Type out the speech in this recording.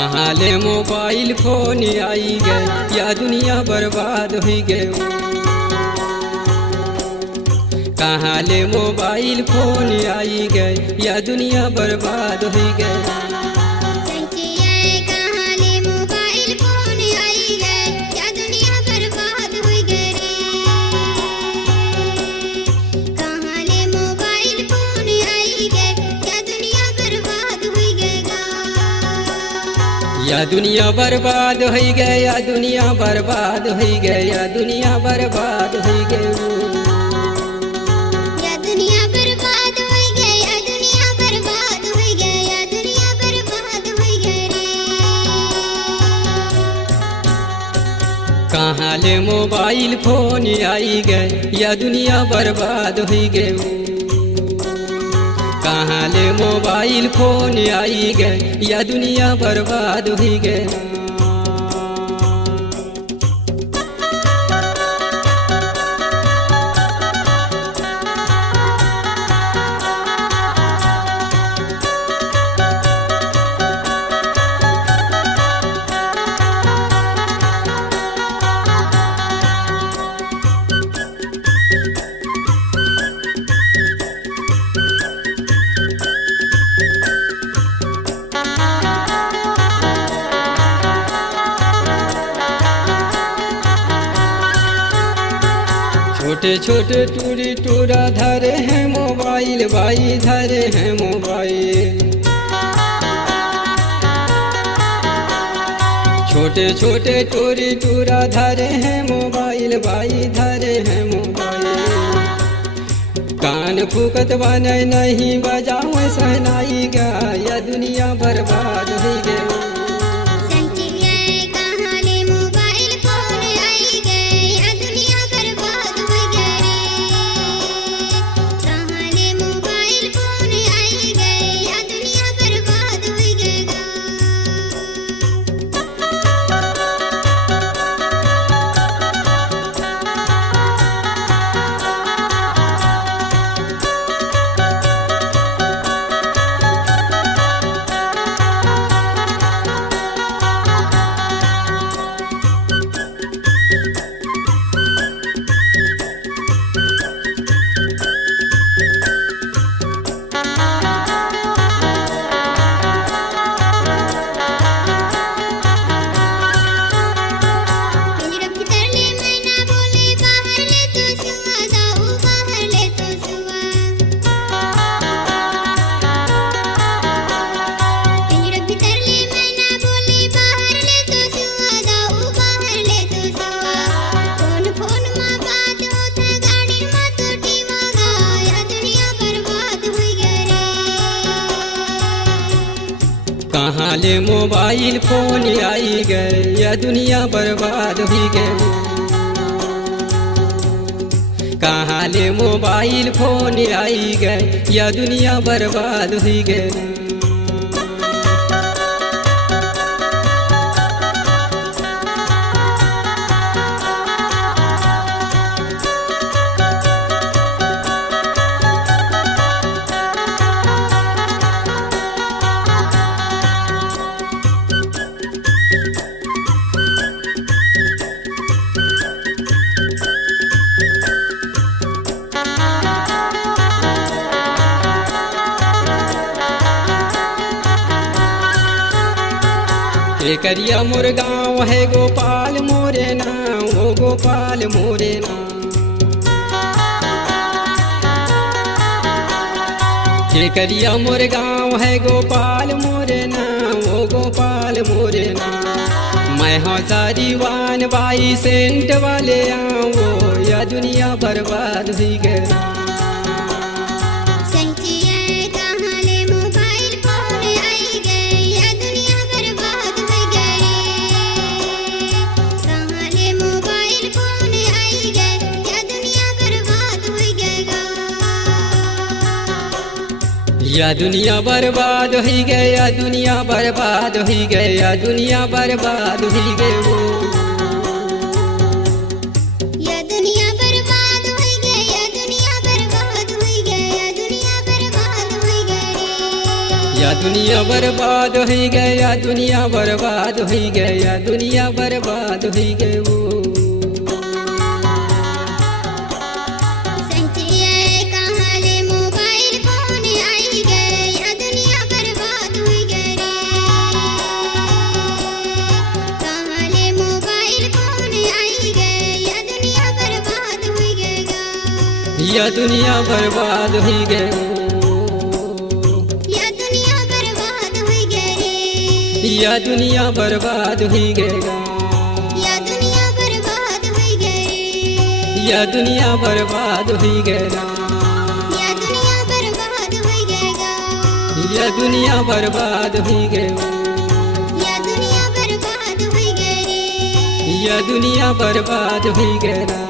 कहाँ ले mobile phone आई गए या दुनिया बर्बाद हो गए। कहाँ ले मोबाइल फोन आई गए या दुनिया बर्बाद हो गए। या दुनिया बर्बाद हो गए या दुनिया बर्बाद हो गए या दुनिया बर्बाद हो गए। या दुनिया बर्बाद हो गए या दुनिया बर्बाद हो गए या दुनिया बर्बाद हो गए। कहाँ ले मोबाइल फोन आई गए या दुनिया बर्बाद हो गए। कहाँ ले मोबाइल फोन आई गए या दुनिया बर्बाद हो गए। छोटे छोटे टूरी टूरा धरे हैं मोबाइल भाई धरे हैं मोबाइल। छोटे छोटे टूरी टूरा धरे हैं मोबाइल भाई धरे हैं मोबाइल। कान फूकत बने नहीं बजाओ सहनाई गा या दुनिया बर्बाद हो गए। कहाँ ले मोबाइल फोन आई गए या दुनिया बर्बाद हो गए। कहाँ ले मोबाइल फोन आई गए या दुनिया बर्बाद हो गए। करिया मोर गाँव है गोपाल मोरे नाम हो गोपाल मोरे नाम। करिया मोर गाँव है गोपाल मोरे नाम हो गोपाल मोरे नाम। मैं हाँ सारीवान बाई सेंट वाले आओ या दुनिया बर्बाद हो गए। या दुनिया बर्बाद हो गए या दुनिया बर्बाद हो गए या दुनिया बर्बाद हो गए। या दुनिया बर्बाद हो गए या दुनिया बर्बाद हो गए या दुनिया बर्बाद हो गए। या दुनिया बर्बाद हो गया, दुनिया बर्बाद हो गया, दुनिया बर्बाद हो गई वो। या दुनिया बर्बाद हो गई, या दुनिया बर्बाद हो गई, या दुनिया बर्बाद हो गएगा, या दुनिया बर्बाद हो गई, या दुनिया बर्बाद हो गएगा, या दुनिया बर्बाद हो गएगा, या दुनिया बर्बाद हो गएगा, या दुनिया बर्बाद हो गई, या दुनिया बर्बाद हो गएगा।